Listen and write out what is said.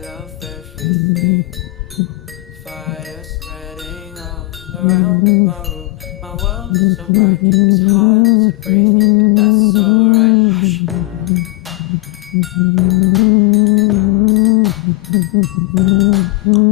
love everything. Fire spreading all around my room. My world is so bright, it's hard to breathe, but that's alright. Hush.